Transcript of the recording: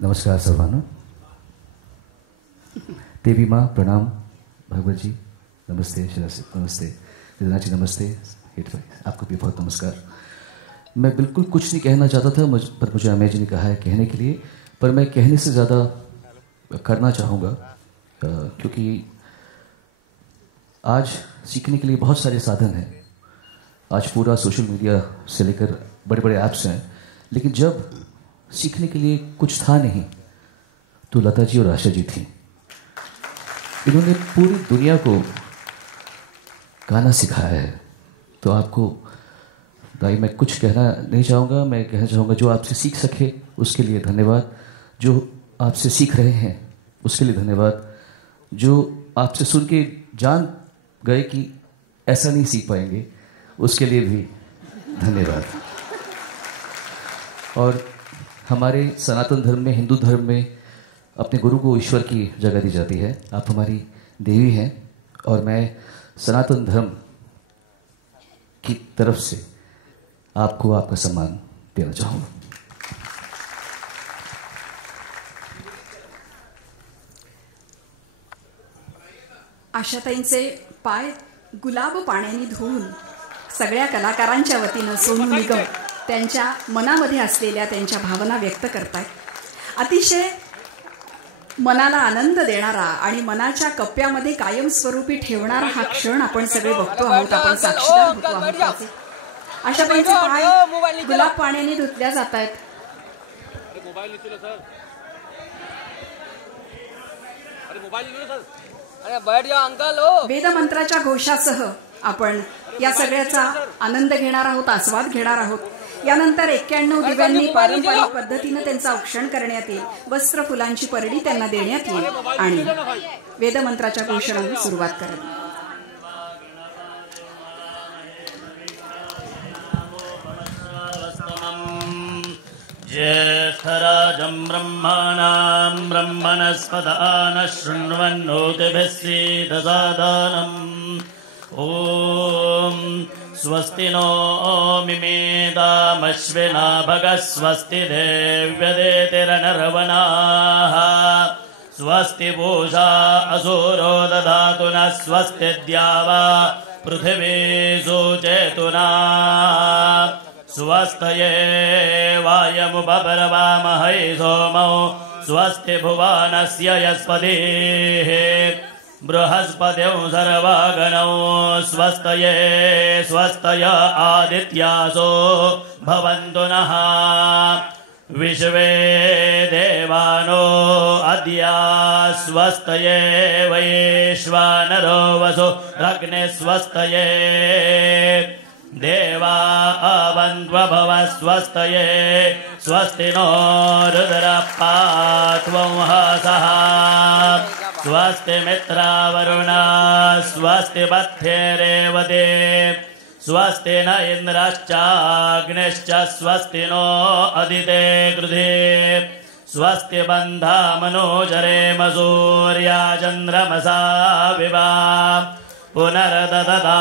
नमस्कार सर्वांना। देवी माँ प्रणाम, भगवत जी नमस्ते, शिरसित नमस्ते, विदना जी नमस्ते, हेट भाई आपको भी बहुत नमस्कार। मैं बिल्कुल कुछ नहीं कहना चाहता था, पर मुझे अमेय जी ने कहा है कहने के लिए, पर मैं कहने से ज़्यादा करना चाहूँगा, क्योंकि आज सीखने के लिए बहुत सारे साधन हैं। आज पूरा सोशल मीडिया से लेकर बड़े बड़े ऐप्स हैं, लेकिन जब सीखने के लिए कुछ था नहीं तो लता जी और आशा जी थी। इन्होंने पूरी दुनिया को गाना सिखाया है। तो आपको भाई मैं कुछ कहना नहीं चाहूँगा, मैं कहना चाहूँगा जो आपसे सीख सके उसके लिए धन्यवाद, जो आपसे सीख रहे हैं उसके लिए धन्यवाद, जो आपसे सुन के जान गए कि ऐसा नहीं सीख पाएंगे उसके लिए भी धन्यवाद। और हमारे सनातन धर्म में, हिंदू धर्म में अपने गुरु को ईश्वर की जगह दी जाती है। आप हमारी देवी हैं और मैं सनातन धर्म की तरफ से आपको आपका सम्मान देना चाहूँगा। आशाताईंचे पाय गुलाब पाण्याने धुवून सगळ्या कलाकारांच्या वतीनं सोनू निगम त्यांच्या मनामध्ये असलेल्या त्यांच्या भावना व्यक्त करतायत। अतिशय मनाला आनंद देणारा आणि मनाच्या कप्प्यामध्ये कायमस्वरूपी ठेवणारा हा क्षण आपण सगळे बघतो आहोत, आपण साक्षीदार होतो आहोत। आशाताईंचे पाय गुलाब पाण्याने धुतल्या जात आहेत। वेदमंत्राच्या घोषासह आपण या सगळ्याचा आनंद घेणार आहोत, आस्वाद घेणार आहोत। यानंतर 91 दिव्यांनी पारंपरिक पद्धतीने त्यांचा औक्षण करण्यात येईल, वस्त्र फुलांची परडी त्यांना देण्यात येईल आणि वेदमंत्राच्या घोषणाला सुरुवात करेल। ज्येष्ठराजं ब्रह्मणां ब्रह्मणस्पदान शृण्वन्नोतिभिस्सीदसादनम्। ॐ स्वस्ति नो मिमेदामश्विना भगः स्वस्ति देव्यदेतिरनर्वणाः स्वस्ति पूषा असुरो दधातु नः स्वस्ति द्यावा पृथिवी सुचेतुना स्वस्तये वायमुपपर्वामहै सोमौ स्वस्ति भुवनस्य यस्पतिः बृहस्पतिं सर्वगणौ स्वस्तये स्वस्तय आदित्यासो भवन्तु नः विश्वे देवानो अद्य स्वस्तये वैश्वानरो वसु अग्ने स्वस्तये देवा अवन्त्वभव स्वस्तये स्वस्ति नो रुद्रपात्वं हसः स्वस्ति मित्रावरुणा स्वस्ति बध्येरेवते स्वस्ति न इन्द्रश्चाग्निश्च स्वस्ति नो अदिते गृधे स्वस्ति बन्धा मनोजरेम सूर्या चन्द्रमसा विवा पुनर्ददता